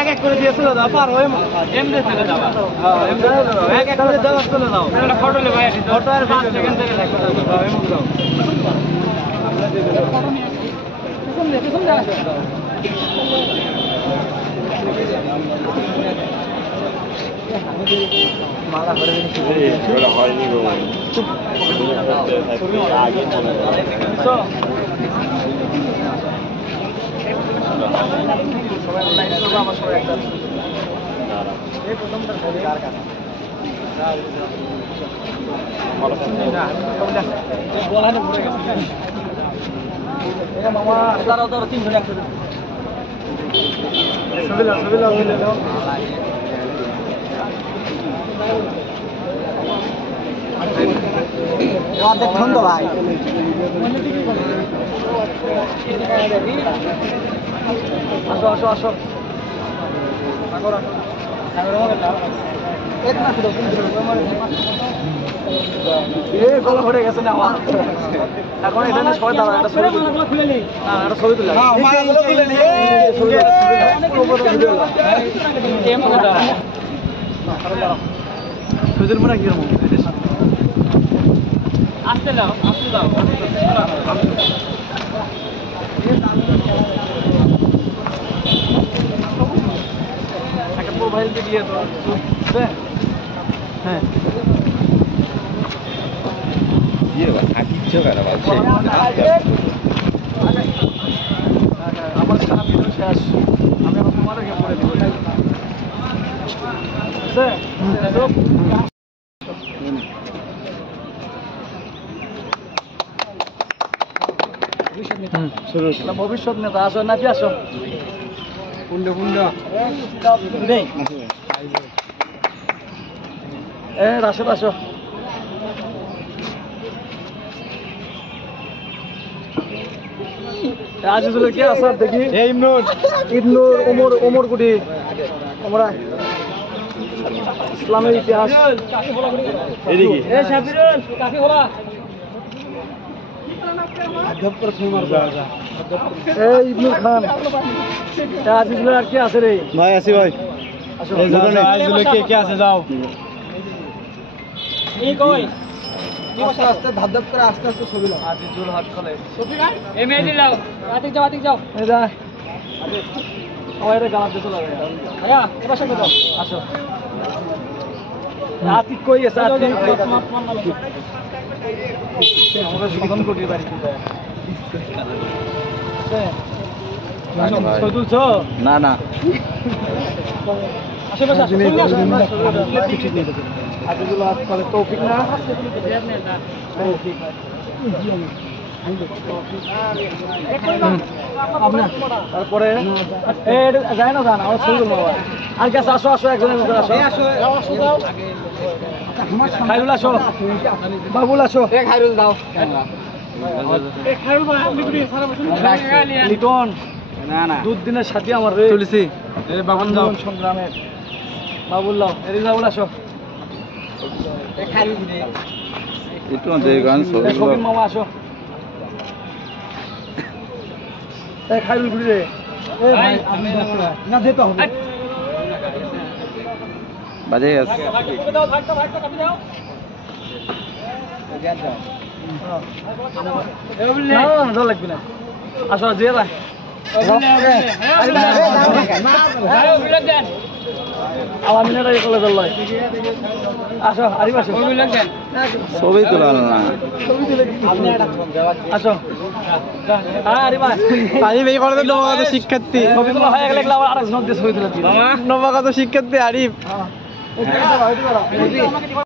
এক এক করে দিয়ে চলে দাও পারো এমনি চলে দাও এক এক করে দাও চলে দাও একটা ফটো লে ভাই ফটো আর 5 সেকেন্ড থেকে লাগবে দাও এমন দাও পিছন দাও মালা করে দিন এটা হয়নি গো আগে সো সবাই লাইন করব আমার সবাই একটা এই প্রথমটা কার কাটা ভালো না বলানে পড়ে গেছে এ মামা দাঁড়াও দাঁড়াও 3 জন একসাথে ছবি লাও দেখুন তো ভাই আসো আসো আসো গলা ভরে গেছে না আমার এখন এটা না সবাই দাঁড়া একটা ছবি খুলে নি না একটা ছবি তুলে মালাগুলো খুলে নি ছবি মনে কি রকম আসতে দাও একটা মোবাইল দিয়ে তো হ্যাঁ ये हाथी जगह है আমার সারা ভিডিও শেষ আমি এখন তোমাদেরকে পড়ে দিব ভবিষ্যৎ নেতা আসো নাকি আসো রাশেদ আসো আজিজুল কে আছে দেখি ইবনুর ওমর কুটি আমরা ইসলামের ইতিহাস এদিকে ইবনুল খান আজিজুল আর কি আছে রে ভাই আসি ভাই আজিজুল কে আছে যাও এই কই আস্তে ধাপ করে আস্তে ছবি লাও আজিজুল হাত খলে ছবি গায় এই মেয়ে লাও আতিক যাও এই যা সবাই রে গালাতে চলে যাবে ভাইয়া এবার সাথে দাও আসো আতিক কই আছে আতিক আমরা সদন কোটির বাড়িতে যায় না না আশেপাশে আজিজুল হাত খলে তৌফিক না তারপরে যায় না জান আমার ছবি তুলবো আর কাছে আসো একজনের খাইরুল আসো বাবুল আসো খাইরুল দাও লিটন না দুধ দিনের সাথে আমার তুলছি বাবুল দাও সংগ্রামের বাবুল দাও বাবুল আসো মামা আসো খাইরুল ঘুরি রে না যেতে হবে বাজে লাগবে না আসো যে আলামিনারা কলেজ লয় আসো আরিফ আসো ছবি তোলা না আসো আরিফ এই কলেজের নবাগত শিক্ষার্থী ছবি তোলা হয়ে গেলে আরেকজন ছবি তুলে নবাগত শিক্ষার্থী আরিফ